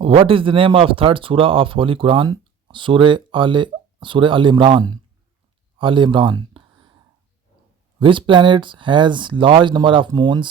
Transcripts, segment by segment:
What is the name of third surah of Holy Quran? Surah Al Imran. Which planet has large number of moons?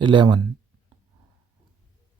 11।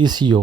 ECO।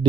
D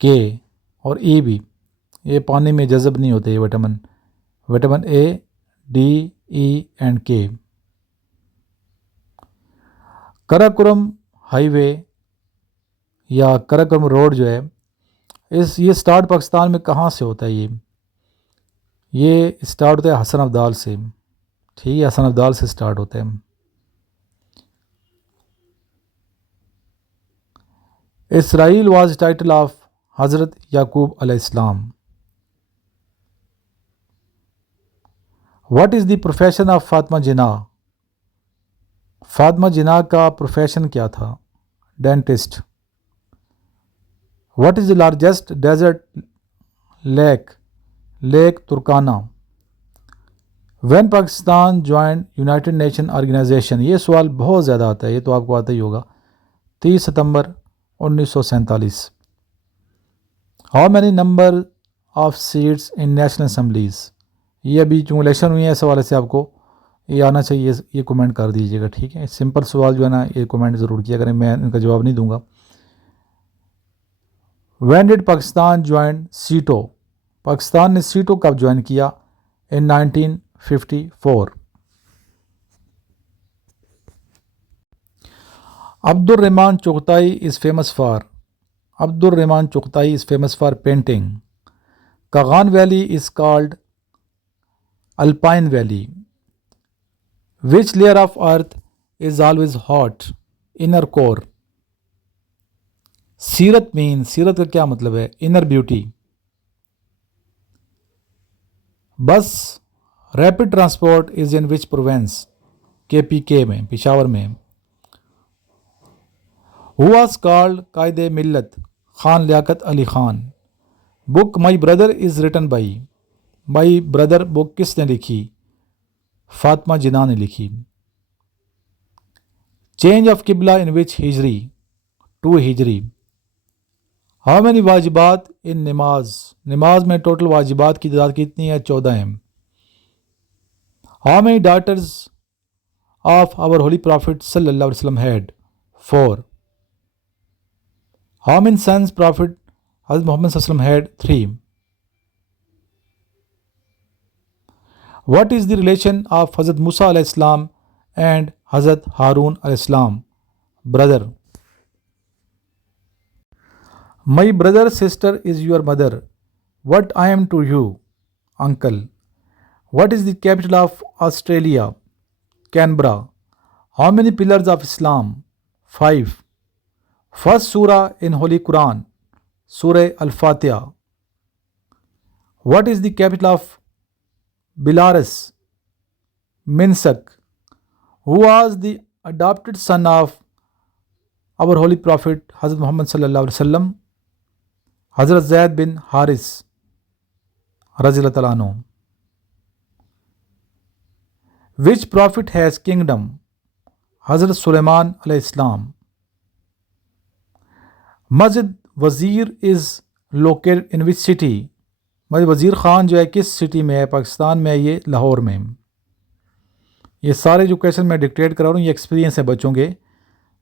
کے اور ای بھی، یہ پانی میں جذب نہیں ہوتے یہ vitamin A, D, E and کے۔ کراکورم ہائی وے یا کراکورم روڈ جو ہے یہ سٹارٹ پاکستان میں کہاں سے ہوتا ہے؟ یہ سٹارٹ ہوتا ہے حسن ابدال سے، ٹھیک ہے، حسن ابدال سے سٹارٹ ہوتا ہے۔ اسرائیل واز ٹائٹل آف حضرت یعقوب علیہ السلام۔ What is the profession of Fatima Jinnah? Fatima Jinnah کا پروفیشن کیا تھا؟ Dentist. What is the largest desert lake Turkana. When Pakistan joined united nation organisation, یہ سوال بہت زیادہ آتا ہے، یہ تو آپ کو آتا ہی ہوگا، 30 ستمبر 1947۔ How many number of seats in national assemblies? یہ ابھی جو الیکشن ہوئی ہے اس حوالے سے آپ کو یہ آنا چاہیے، یہ کومنٹ کر دیجیے گا، ٹھیک ہے، سمپل سوال جو ہے نا یہ کومنٹ ضرور کیا کریں، میں ان کا جواب نہیں دوں گا۔ When did Pakistan join SEATO? Pakistan نے سیٹو کب جوائن کیا؟ In 1954۔ Abdur Rahman Chughtai is famous for? Abdur Rahman Chughtai is famous for painting. Kaghan valley is called alpine valley. Which layer of earth is always hot? Inner core. سیرت مین، سیرت کا کیا مطلب ہے؟ Inner beauty. Bus rapid transport is in which province? KPK میں، پشاور میں۔ Who was called قائد ملت؟ Khan Liaquat Ali Khan. Book my brother is written by? My brother book کس نے لکھی؟ فاطمہ جناح نے لکھی۔ چینج آف قبلہ ان وچ ہجری؟ 2 ہجری۔ ہاؤ مینی واجبات ان نماز؟ نماز میں ٹوٹل واجبات کی تعداد کتنی ہے؟ 14 ہیں۔ How many daughters of our holy prophet صلی اللہ علیہ وسلم had? 4۔ How many sons prophet حضرت محمد صلی اللہ علیہ وسلم had? 3۔ What is the relation of حضرت موسیٰ علیہ السلام اینڈ حضرت ہارون علیہ السلام؟ Brother. My brother sister is your mother. What I am to you? Uncle. What is the capital of Australia? Canberra. How many pillars of Islam? 5۔ First سورہ in holy Quran? سورہ الفاتحہ۔ What is the capital of Belarus? Minsk. Who was the adopted son of our holy prophet حضرت محمد صلی اللہ علیہ وسلم؟ حضرت زید بن حارث رضی اللہ تعالیٰ عنہ۔ which prophet has kingdom؟ حضرت سلیمان علیہ السلام۔ مسجد وزیر از located in which city؟ مسجد وزیر خان جو ہے کس سٹی میں ہے؟ پاکستان میں ہے، یہ لاہور میں۔ یہ سارے جو کویشچن میں ڈکٹیٹ کرا رہا ہوں یہ ایکسپیرینس ہیں بچوں کے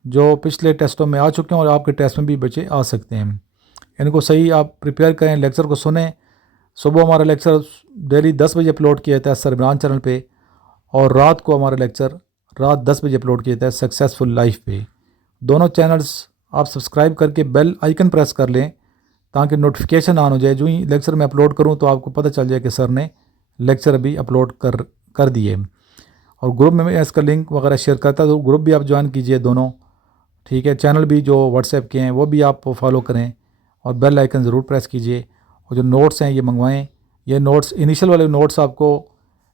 جو پچھلے ٹیسٹوں میں آ چکے ہیں اور آپ کے ٹیسٹ میں بھی بچے آ سکتے ہیں۔ ان کو صحیح آپ پریپیئر کریں، لیکچر کو سنیں۔ صبح ہمارا لیکچر ڈیلی 10 بجے اپلوڈ کیا جاتا ہے سر عمران چینل پہ، اور رات کو ہمارا لیکچر رات 10 بجے اپلوڈ کیا جاتا ہے سکسیزفل لائف پہ۔ دونوں چینلز آپ سبسکرائب کر کے بیل آئیکن پریس کر لیں تاکہ نوٹیفیکیشن آن ہو جائے، جو ہی لیکچر میں اپلوڈ کروں تو آپ کو پتہ چل جائے کہ سر نے لیکچر ابھی اپلوڈ کر دیے۔ اور گروپ میں اس کا لنک وغیرہ شیئر کرتا ہے تو گروپ بھی آپ جوائن کیجئے دونوں، ٹھیک ہے۔ چینل بھی جو واٹس ایپ کے ہیں وہ بھی آپ فالو کریں اور بیل آئیکن ضرور پریس کیجئے، اور جو نوٹس ہیں یہ منگوائیں۔ یہ نوٹس انیشل والے نوٹس آپ کو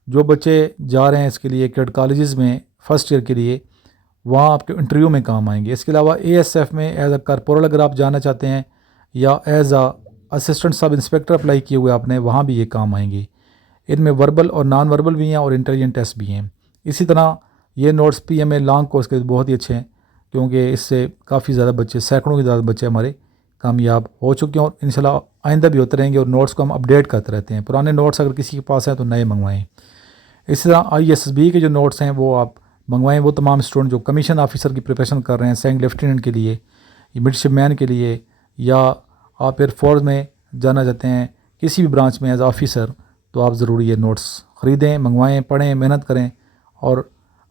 جو بچے جا رہے ہیں اس کے لیے کیڈ کالجز میں فرسٹ ایئر کے لیے، وہاں آپ کے انٹرویو میں کام آئیں گے۔ اس کے علاوہ ASF میں ایز اے کارپورل اگر آپ جانا چاہتے ہیں یا as a assistant sub inspector apply کیے ہوئے آپ نے، وہاں بھی یہ کام آئیں گے۔ ان میں وربل اور نان وربل بھی ہیں اور انٹیلیجنٹ ٹیسٹ بھی ہیں۔ اسی طرح یہ نوٹس PMA لانگ کورس کے بہت ہی اچھے ہیں کیونکہ اس سے کافی زیادہ بچے، سینکڑوں کی زیادہ بچے ہمارے کامیاب ہو چکے ہیں اور انشاءاللہ آئندہ بھی ہوتے رہیں گے، اور نوٹس کو ہم اپڈیٹ کرتے رہتے ہیں۔ پرانے نوٹس اگر کسی کے پاس ہیں تو نئے منگوائیں۔ اسی طرح ISSB کے جو نوٹس ہیں وہ آپ منگوائیں۔ وہ تمام اسٹوڈنٹ جو کمیشن آفیسر کی پریپریشن کر رہے ہیں، سینگ لیفٹیننٹ کے لیے، مڈ شپ مین کے لیے، یا آپ ایئر فورس میں جانا چاہتے ہیں کسی بھی برانچ میں ایز آفیسر، تو آپ ضرور یہ نوٹس خریدیں، منگوائیں، پڑھیں، محنت کریں، اور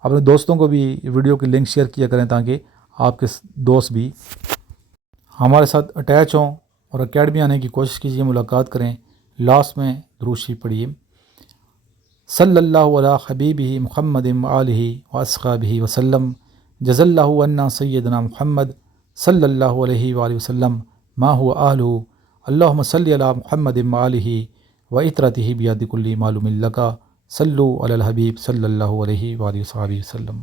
اپنے دوستوں کو بھی ویڈیو کی لنک شیئر کیا کریں تاکہ آپ کے دوست بھی ہمارے ساتھ اٹیچ ہوں اور اکیڈمی آنے کی کوشش کیجیے، ملاقات کریں۔ لاسٹ میں درود شریف پڑھیے، صلی اللہ علی حبیبہ محمد وآلہ واصحابہ وسلم، جزا اللہ عنا سیدنا محمد صلی اللہ علیہ وآلہ وسلم ما هو اہلہ، اللہم صلی علی محمد وآلہ وعطرتہ بیاد کل معلوم لک، صلو علی الحبیب صلی اللہ علیہ وآلہ وصحبہ وسلم۔